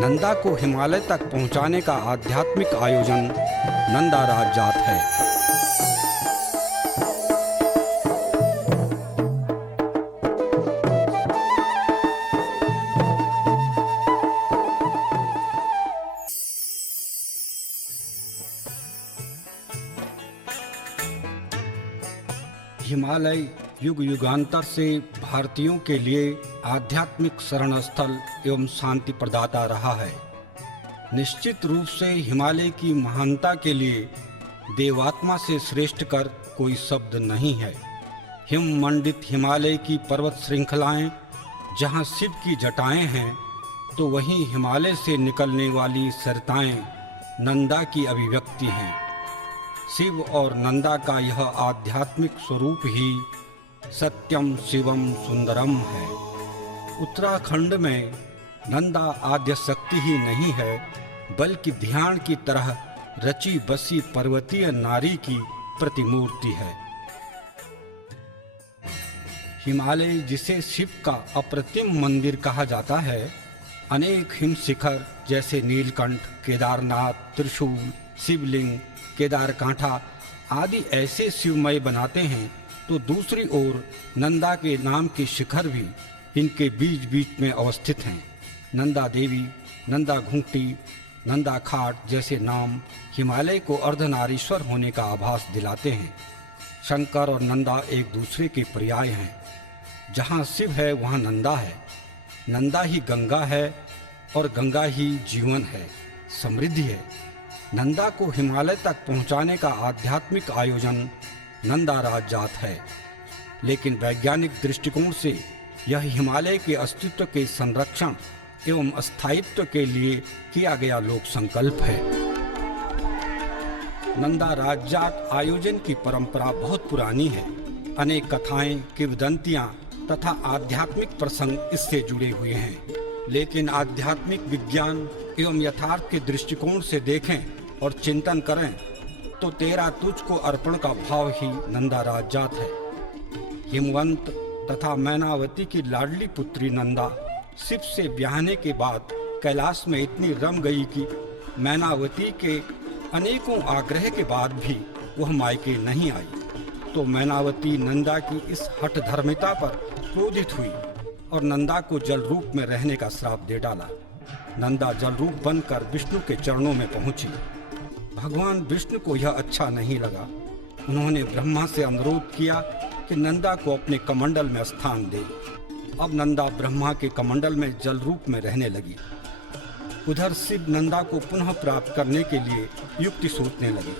नंदा को हिमालय तक पहुंचाने का आध्यात्मिक आयोजन नंदा राज जात है। हिमालय युग युगांतर से भारतीयों के लिए आध्यात्मिक शरण स्थल एवं शांति प्रदाता रहा है। निश्चित रूप से हिमालय की महानता के लिए देवात्मा से श्रेष्ठ कर कोई शब्द नहीं है। हिम मंडित हिमालय की पर्वत श्रृंखलाएं जहां शिव की जटाएं हैं, तो वहीं हिमालय से निकलने वाली सरिताएं नंदा की अभिव्यक्ति हैं। शिव और नंदा का यह आध्यात्मिक स्वरूप ही सत्यम शिवम सुंदरम है। उत्तराखंड में नंदा आद्य शक्ति ही नहीं है, बल्कि ध्यान की तरह रची बसी पर्वतीय नारी की प्रतिमूर्ति है। हिमालय जिसे शिव का अप्रतिम मंदिर कहा जाता है, अनेक हिम शिखर जैसे नीलकंठ, केदारनाथ, त्रिशूल, शिवलिंग, केदारकांठा आदि ऐसे शिवमय बनाते हैं, तो दूसरी ओर नंदा के नाम के शिखर भी इनके बीच बीच में अवस्थित हैं। नंदा देवी, नंदा घूंटी, नंदा खाट जैसे नाम हिमालय को अर्धनारीश्वर होने का आभास दिलाते हैं। शंकर और नंदा एक दूसरे के पर्याय हैं। जहाँ शिव है वहाँ नंदा है। नंदा ही गंगा है और गंगा ही जीवन है, समृद्धि है। नंदा को हिमालय तक पहुँचाने का आध्यात्मिक आयोजन नंदा राज जात है, लेकिन वैज्ञानिक दृष्टिकोण से यह हिमालय के अस्तित्व के संरक्षण एवं स्थायित्व के लिए किया गया लोक संकल्प है। नंदा राज जात आयोजन की परंपरा बहुत पुरानी है। अनेक कथाएं, किंवदंतियां तथा आध्यात्मिक प्रसंग इससे जुड़े हुए हैं, लेकिन आध्यात्मिक विज्ञान एवं यथार्थ के दृष्टिकोण से देखें और चिंतन करें तो तेरा तुझको अर्पण का भाव ही नंदा राज जात है। हिमवंत तथा मैनावती की लाडली पुत्री नंदा शिव से ब्याहने के बाद कैलाश में इतनी रम गई कि मैनावती के अनेकों आग्रह के बाद भी वह मायके नहीं आई। तो मैनावती नंदा की इस हठ धर्मिता पर क्रोधित हुई और नंदा को जल रूप में रहने का श्राप दे डाला। नंदा जल रूप बनकर विष्णु के चरणों में पहुंची। भगवान विष्णु को यह अच्छा नहीं लगा। उन्होंने ब्रह्मा से अनुरोध किया कि नंदा को अपने कमंडल में स्थान दे। अब नंदा ब्रह्मा के कमंडल में जल रूप में रहने लगी। उधर शिव नंदा को पुनः प्राप्त करने के लिए युक्ति सोचने लगे।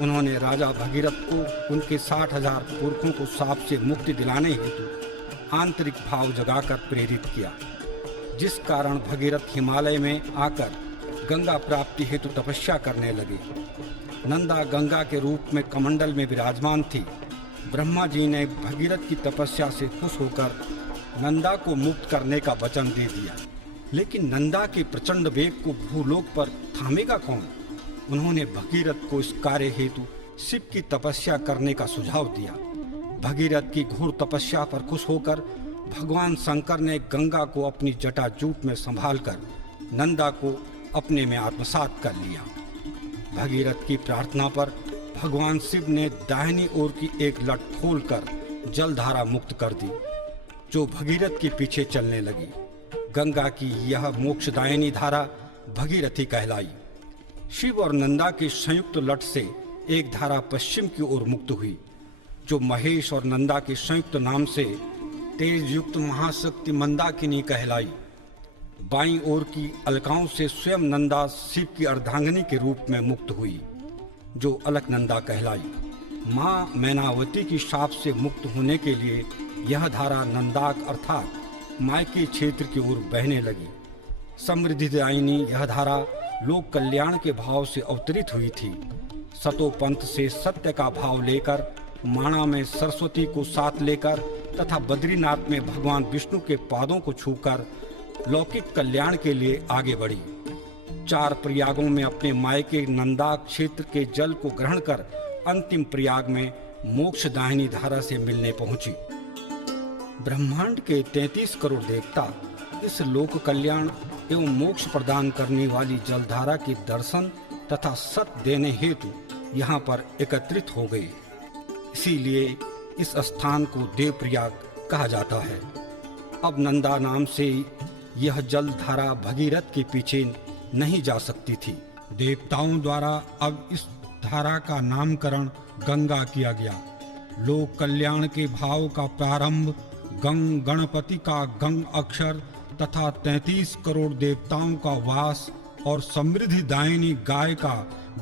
उन्होंने राजा भगीरथ को उनके 60,000 पुरखों को शाप से मुक्ति दिलाने हेतु आंतरिक भाव जगाकर प्रेरित किया, जिस कारण भगीरथ हिमालय में आकर गंगा प्राप्ति हेतु तपस्या करने लगे। नंदा गंगा के रूप में कमंडल में विराजमान थी। ब्रह्मा जी ने भगीरथ की तपस्या से खुश होकर नंदा को मुक्त करने का वचन दे दिया, लेकिन नंदा के प्रचंड वेग को भूलोक पर थामेगा कौन? उन्होंने भगीरथ को इस कार्य हेतु शिव की तपस्या करने का सुझाव दिया। भगीरथ की घोर तपस्या पर खुश होकर भगवान शंकर ने गंगा को अपनी जटाजूट में संभालकर नंदा को अपने में आत्मसात कर लिया। भगीरथ की प्रार्थना पर भगवान शिव ने दाहिनी ओर की एक लट खोलकर जलधारा मुक्त कर दी, जो भगीरथ के पीछे चलने लगी। गंगा की यह मोक्षदायिनी धारा भगीरथी कहलाई। शिव और नंदा के संयुक्त लट से एक धारा पश्चिम की ओर मुक्त हुई, जो महेश और नंदा के संयुक्त नाम से तेज युक्त महाशक्ति मंदाकिनी कहलाई। बाईं ओर की अलकाओं से स्वयं नंदा शिव की अर्धांगिनी के रूप में मुक्त हुई, जो अलकनंदा कहलाई। माँ मैनावती की शाप से मुक्त होने के लिए यह धारा नंदाक अर्थात मायके क्षेत्र की ओर बहने लगी। समृद्धिदायिनी यह धारा लोक कल्याण के भाव से अवतरित हुई थी। सतोपंथ से सत्य का भाव लेकर माणा में सरस्वती को साथ लेकर तथा बद्रीनाथ में भगवान विष्णु के पादों को छूकर लौकिक कल्याण के लिए आगे बढ़ी। 4 प्रयागों में अपने मायके नंदा क्षेत्र के जल को ग्रहण कर अंतिम प्रयाग में मोक्षदायिनी धारा से मिलने पहुंची। ब्रह्मांड के 33 करोड़ देवता इस लोक कल्याण एवं मोक्ष प्रदान करने वाली जलधारा के दर्शन तथा सत देने हेतु यहाँ पर एकत्रित हो गए। इसीलिए इस स्थान को देवप्रयाग कहा जाता है। अब नंदा नाम से यह जलधारा भगीरथ के पीछे नहीं जा सकती थी। देवताओं द्वारा अब इस धारा का नामकरण गंगा किया गया। लोक कल्याण के भाव का प्रारंभ गंग गणपति का गंग अक्षर तथा 33 करोड़ देवताओं का वास और समृद्धि दायिनी गाय का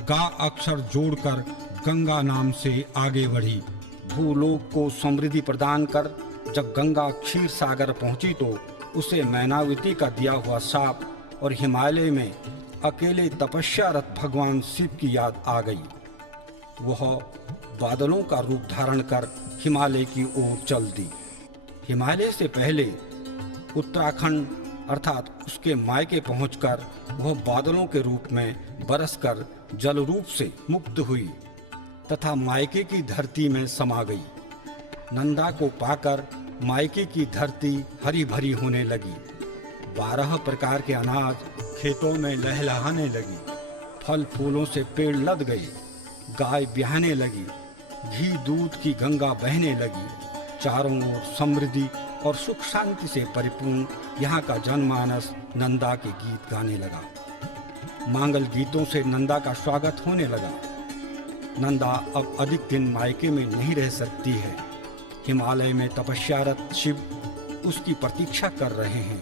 गा अक्षर जोड़कर गंगा नाम से आगे बढ़ी। भूलोक को समृद्धि प्रदान कर जब गंगा क्षीर सागर पहुंची तो उसे मैनावती का दिया हुआ शाप और हिमालय में अकेले तपस्यारत भगवान शिव की याद आ गई। वह बादलों का रूप धारण कर हिमालय की ओर चल दी। हिमालय से पहले उत्तराखंड अर्थात उसके मायके पहुंचकर वह बादलों के रूप में बरसकर जल रूप से मुक्त हुई तथा मायके की धरती में समा गई। नंदा को पाकर मायके की धरती हरी भरी होने लगी। 12 प्रकार के अनाज खेतों में लहलहाने लगी। फल फूलों से पेड़ लद गए। गाय ब्याहने लगी। घी दूध की गंगा बहने लगी। चारों ओर समृद्धि और सुख शांति से परिपूर्ण यहाँ का जनमानस नंदा के गीत गाने लगा। मांगल गीतों से नंदा का स्वागत होने लगा। नंदा अब अधिक दिन मायके में नहीं रह सकती है। हिमालय में तपस्यारत शिव उसकी प्रतीक्षा कर रहे हैं।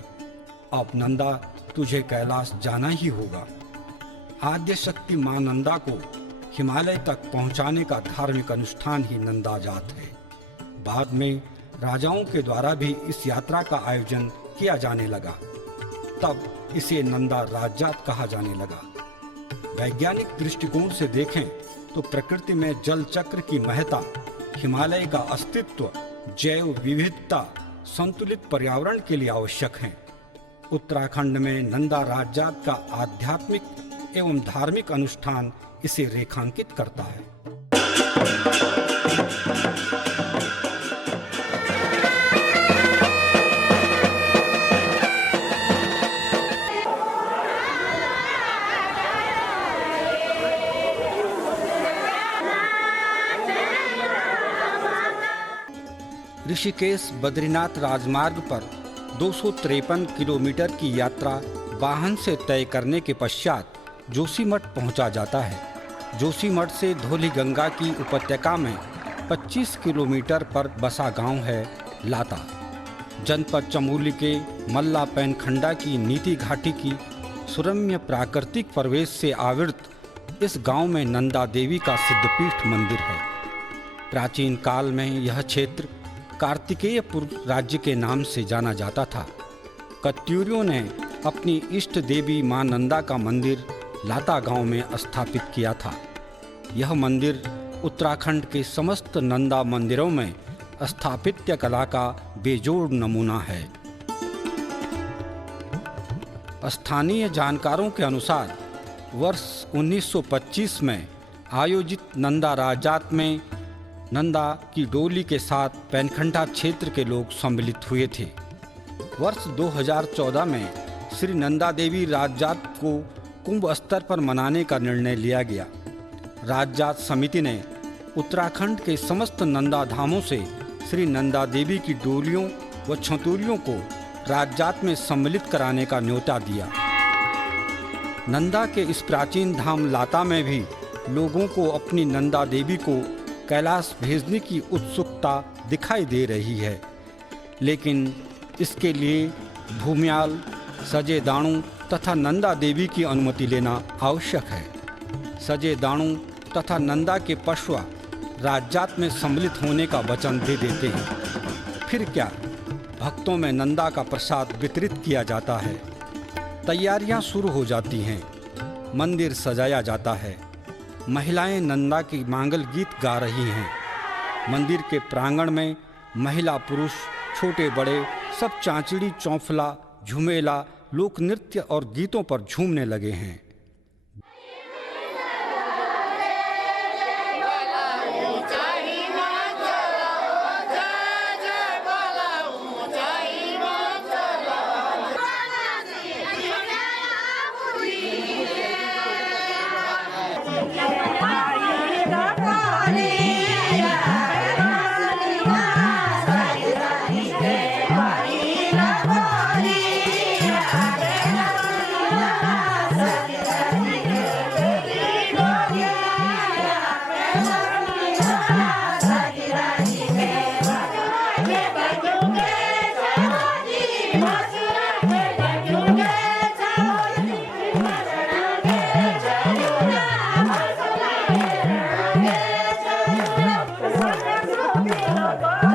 अब नंदा तुझे कैलाश जाना ही होगा। आद्य शक्ति मां नंदा को हिमालय तक पहुंचाने का धार्मिक अनुष्ठान ही नंदा जात है। बाद में राजाओं के द्वारा भी इस यात्रा का आयोजन किया जाने लगा। तब इसे नंदा राजजात कहा जाने लगा। वैज्ञानिक दृष्टिकोण से देखें तो प्रकृति में जल चक्र की महत्ता, हिमालय का अस्तित्व, जैव विविधता, संतुलित पर्यावरण के लिए आवश्यक है। उत्तराखंड में नंदा राजजात का आध्यात्मिक एवं धार्मिक अनुष्ठान इसे रेखांकित करता है। ऋषिकेश बद्रीनाथ राजमार्ग पर 253 किलोमीटर की यात्रा वाहन से तय करने के पश्चात जोशीमठ पहुंचा जाता है। जोशीमठ से धौली गंगा की उपत्यका में 25 किलोमीटर पर बसा गांव है लाता। जनपद चमोली के मल्ला पैनखंडा की नीति घाटी की सुरम्य प्राकृतिक परिवेश से आवृत इस गांव में नंदा देवी का सिद्धपीठ मंदिर है। प्राचीन काल में यह क्षेत्र कार्तिकेयपुर राज्य के नाम से जाना जाता था। कत्यूरियों ने अपनी इष्ट देवी मां नंदा का मंदिर लाता गांव में स्थापित किया था। यह मंदिर उत्तराखंड के समस्त नंदा मंदिरों में स्थापत्य कला का बेजोड़ नमूना है। स्थानीय जानकारों के अनुसार वर्ष 1925 में आयोजित नंदा राजजात में नंदा की डोली के साथ पैनखंडा क्षेत्र के लोग सम्मिलित हुए थे। वर्ष 2014 में श्री नंदा देवी राजजात को कुंभ स्तर पर मनाने का निर्णय लिया गया। राजजात समिति ने उत्तराखंड के समस्त नंदा धामों से श्री नंदा देवी की डोलियों व छतुरियों को राजजात में सम्मिलित कराने का न्योता दिया। नंदा के इस प्राचीन धाम लाता में भी लोगों को अपनी नंदा देवी को कैलाश भेजने की उत्सुकता दिखाई दे रही है, लेकिन इसके लिए भूमियाल, सजे दाणु तथा नंदा देवी की अनुमति लेना आवश्यक है। सजे दाणु तथा नंदा के पशवा राजजात में सम्मिलित होने का वचन दे देते हैं। फिर क्या, भक्तों में नंदा का प्रसाद वितरित किया जाता है। तैयारियां शुरू हो जाती हैं। मंदिर सजाया जाता है। महिलाएं नंदा की मांगल गीत गा रही हैं। मंदिर के प्रांगण में महिला पुरुष छोटे बड़े सब चांचड़ी, चौफला, झुमेला, लोक नृत्य और गीतों पर झूमने लगे हैं। चाहिए लगा